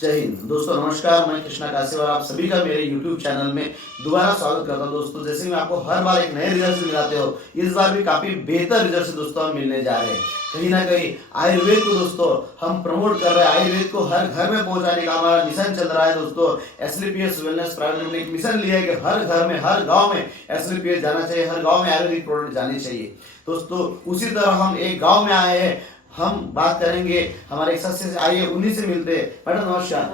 जय हिंद दोस्तों, नमस्कार। मैं कृष्णा कासेवार आप सभी का मेरे YouTube चैनल में दोबारा स्वागत करता हूं। दोस्तों, जैसे मैं आपको हर बार एक नए रिजल्ट दिलाते हो, इस बार भी काफी बेहतर रिजल्ट दोस्तों हम मिलने जा रहे हैं। कहीं ना कहीं आयुर्वेद को दोस्तों हम प्रमोट कर रहे हैं। आयुर्वेद को हर घर में पहुंचाने का हमारा मिशन चल रहा है दोस्तों। एसलीपीएस वेलनेस प्राइवेट लिमिटेड ने एक मिशन लिया है कि हर घर में, हर गाँव में एसलीपीएस जाना चाहिए, हर गाँव में आयुर्वेदिक प्रोडक्ट जाने चाहिए। दोस्तों, उसी तरह हम एक गाँव में आए हैं। हम बात करेंगे हमारे एक सदस्य से, आइए उन्हीं से मिलते हैं। मैडम नमस्कार।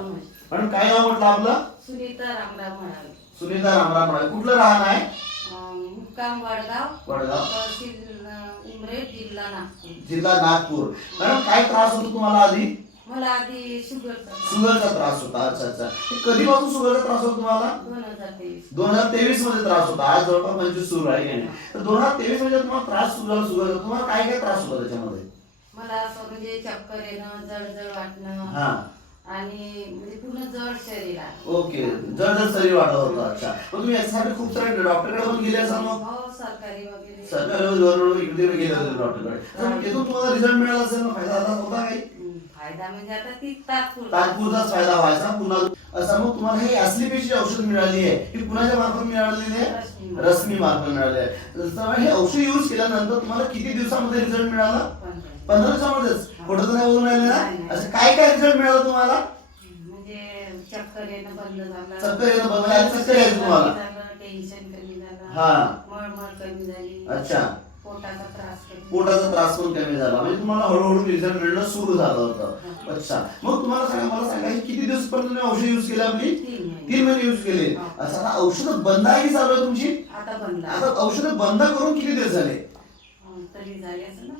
मॅडम काय नाव म्हटलं आपलं? सुनीता रामराव म्हणाले. सुनीता रामराव म्हणाले. कुठलं राहणं आहे? मुक्काम वडगाव, वडगाव, तहसील उमरेड, जिल्हा नागपूर. जिल्हा नागपूर. मॅडम काय त्रास होतो तुम्हाला आधी? मला आधी शुगरचा त्रास होता. अच्छा अच्छा. कधीपासून शुगरचा त्रास होता तुम्हाला? 2023 मध्ये त्रास होता. आज जवळपास 25 सुरू आहे की नाही? तर 2023 मध्ये तुम्हाला त्रास सुरू झाला शुगरचा. तुम्हाला काय काय त्रास होता त्याच्यामध्ये? मला असं म्हणजे चक्कर येणं, जळजळ वाटणं हा, आणि म्हणजे पूर्ण जड शरीर आहे. ओके. जड शरीर वाटत होतं. अच्छा. मग तुम्ही याच्यासाठी खूप सारे डॉक्टरकडे पण गेले असाल मग? हो, सरकारी वगैरे. सरकारी वगैरे इकडे तिकडे गेले होते डॉक्टरकडे. तर तिथून तुम्हाला रिझल्ट मिळाला असेल ना? फायदा झाला होता काही? फायदा म्हणजे आता ती तात्पुरता तात्पुरताच फायदा व्हायचा. पुन्हा असं मग तुम्हाला हे एसलीपीची औषध मिळाली आहे ही कुणाच्या मार्फत मिळालेली आहे? रश्मी मार्फत मिळाली आहे. तर हे औषध यूज केल्यानंतर तुम्हाला किती दिवसामध्ये रिझल्ट मिळाला? 15 दिवसामध्येच. खोटं तर नाही बोलून राहिले ना? असं काय काय रिझल्ट मिळाला तुम्हाला? म्हणजे चक्कर येणं बंद झालं, चक्कर येणं बंद झालं. चक्कर यायचं तुम्हाला? टेन्शन कमी झालं, हा, मळमळ कमी झाली, अच्छा. पोटाचा त्रास कमी, पोटाचा त्रास पण कमी झाला. म्हणजे तुम्हाला हळूहळू रिझल्ट मिळणं सुरू झालं होतं. अच्छा. मग तुम्हाला सांगा, मला सांगा हे किती दिवसपर्यंत तुम्ही औषध यूज केली आपली? 3 महिने यूज केले. अच्छा. आता औषध बंद आहे की चालू आहे तुमची? आता बंद. आता औषध बंद करून किती दिवस झाले? तरी झाले असं ना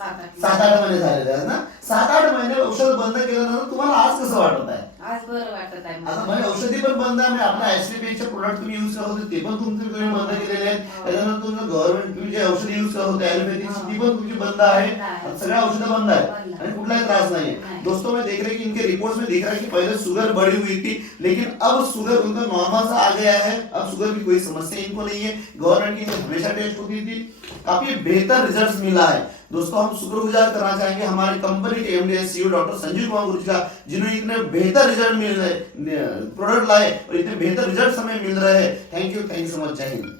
7-8 महिने झालेले आहेत ना? 7-8 महिने औषध बंद केल्यानंतर तुम्हाला आज कसं वाटत आहे? आज बरं वाटत आहे. आता म्हणजे औषधी पण बंद आहे. म्हणजे आपल्या एसलीपीचे प्रोडक्ट तुम्ही यूज करत होते ते पण तुम्ही बंद केलेले आहेत. त्याच्यानंतर तुमचं गव्हर्नमेंट तुम्ही जे औषध यूज करत होते ॲलोपॅथीची ती पण तुमची बंद आहे. सगळ्या औषधं बंद आहेत आणि कुठलाही त्रास नाही है। दोस्तों, मैं देख रहे कि इनके रिपोर्ट्स में दिख रहा है कि पहले शुगर बढ़ी हुई थी, लेकिन अब शुगर उनका नॉर्मल सा आ गया है। अब शुगर की कोई समस्या इनको नहीं है। गवर्नमेंट की हमेशा टेस्ट होती थी, काफी बेहतर रिजल्ट मिला है। दोस्तों, हम शुक्रगुजार करना चाहेंगे हमारी कंपनी के MD CEO doctor Sanjeev Kumar Guruji का, जिन्होंने इतने बेहतर रिजल्ट मिल रहे प्रोडक्ट लाए और इतने बेहतर रिजल्ट हमें मिल रहे हैं। Thank you so much. जय हिंद।